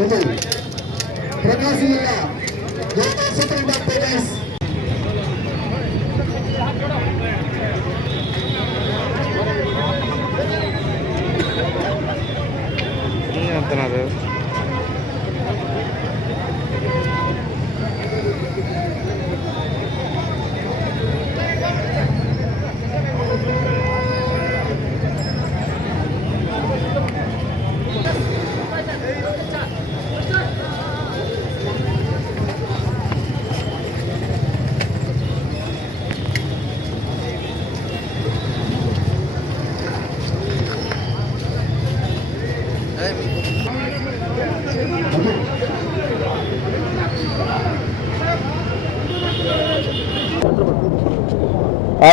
ప్రకాశం జిల్లా జిల్లా superintendent of police అంటున్నారు.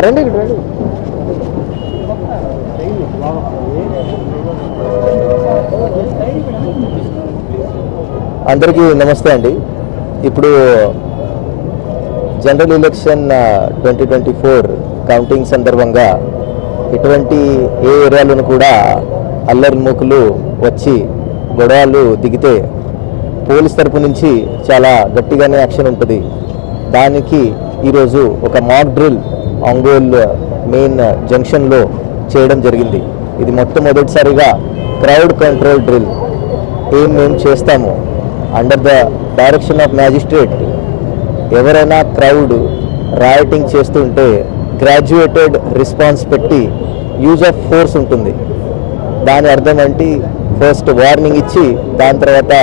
రండి ఇక్కడ రండి. అందరికీ నమస్తే అండి. ఇప్పుడు జనరల్ ఎలక్షన్ 2024 కౌంటింగ్ సందర్భంగా ఇటువంటి ఏ ఏరియాలను కూడా అల్లరి మూకులు వచ్చి గొడవలు దిగితే పోలీస్ తరపు నుంచి చాలా గట్టిగానే యాక్షన్ ఉంటుంది. దానికి ఈరోజు ఒక మాక్ డ్రిల్ ఒంగోలు మెయిన్ జంక్షన్లో చేయడం జరిగింది. ఇది మొట్టమొదటిసారిగా క్రౌడ్ కంట్రోల్ డ్రిల్. మేము చేస్తాము under the direction of magistrate. ఎవరైనా క్రౌడ్ రాయటింగ్ చేస్తుంటే గ్రాడ్యుయేటెడ్ రెస్పాన్స్ పెట్టి యూజ్ ఆఫ్ ఫోర్స్ ఉంటుంది. దాని అర్థం అంటే ఫస్ట్ వార్నింగ్ ఇచ్చి దాని తర్వాత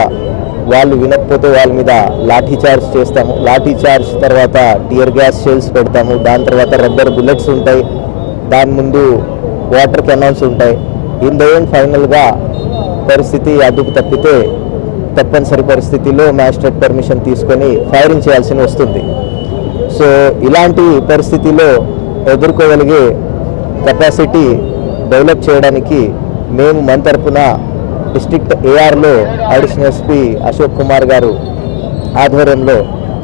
వాళ్ళు వినకపోతే వాళ్ళ మీద లాఠీ చార్జ్ చేస్తాము. లాఠీ చార్జ్ తర్వాత టియర్ గ్యాస్ షెల్స్ పెడతాము. దాని తర్వాత రబ్బర్ బుల్లెట్స్ ఉంటాయి. దాని ముందు వాటర్ కెనాల్స్ ఉంటాయి. ఇన్ ద ఎండ్ ఫైనల్గా పరిస్థితి అదుపు తప్పితే తప్పనిసరి పరిస్థితిలో మ్యాజిస్ట్రేట్ పర్మిషన్ తీసుకొని ఫైరింగ్ చేయాల్సి వస్తుంది. సో ఇలాంటి పరిస్థితిలో ఎదుర్కోగలిగే కెపాసిటీ డెవలప్ చేయడానికి మేము మన తరఫున డిస్ట్రిక్ట్ ఏఆర్లో అడిషనల్ ఎస్పీ అశోక్ కుమార్ గారు ఆధ్వర్యంలో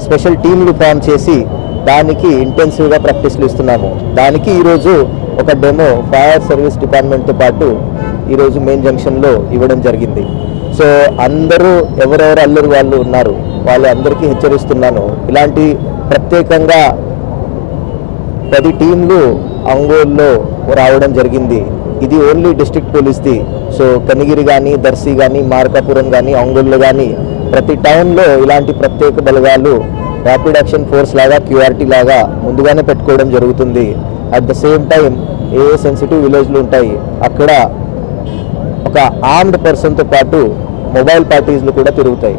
స్పెషల్ టీంలు ఫామ్ చేసి దానికి ఇంటెన్సివ్గా ప్రాక్టీస్లు ఇస్తున్నాము. దానికి ఈరోజు ఒక డెమో ఫైర్ సర్వీస్ డిపార్ట్మెంట్తో పాటు ఈరోజు మెయిన్ జంక్షన్లో ఇవ్వడం జరిగింది. సో అందరూ ఎవరెవరు అల్లరి వాళ్ళు ఉన్నారు వాళ్ళు అందరికీ హెచ్చరిస్తున్నాను. ఇలాంటి ప్రత్యేకంగా 10 టీంలు ఒంగోలులో రావడం జరిగింది. ఇది ఓన్లీ డిస్ట్రిక్ట్ పోలీస్ది. సో కనిగిరి కానీ, దర్శి కానీ, మార్కాపురం కానీ, ఒంగోలు కానీ ప్రతి టౌన్లో ఇలాంటి ప్రత్యేక బలగాలు ర్యాపిడ్ యాక్షన్ ఫోర్స్ లాగా క్యూఆర్టీ లాగా ముందుగానే పెట్టుకోవడం జరుగుతుంది. At the same time a sensitive విలేజ్లు ఉంటాయి అక్కడ ఒక ఆర్మ్డ్ పర్సన్తో పాటు మొబైల్ పార్టీస్లు కూడా తిరుగుతాయి.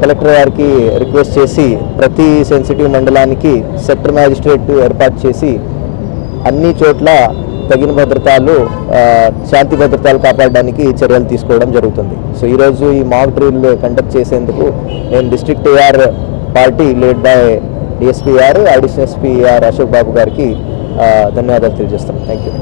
కలెక్టర్ గారికి రిక్వెస్ట్ చేసి ప్రతి సెన్సిటివ్ మండలానికి సెక్టర్ మ్యాజిస్ట్రేట్ ఏర్పాటు చేసి అన్ని చోట్ల తగిన భద్రతలు శాంతి భద్రతలు కాపాడడానికి చర్యలు తీసుకోవడం జరుగుతుంది. సో ఈరోజు ఈ మాక్ డ్రిల్ కండక్ట్ చేసేందుకు నేను district AR party lead by DSP or additional SP or Ashok Babu గారికి ధన్యవాదాలు తెలియజేస్తాను. Thank you.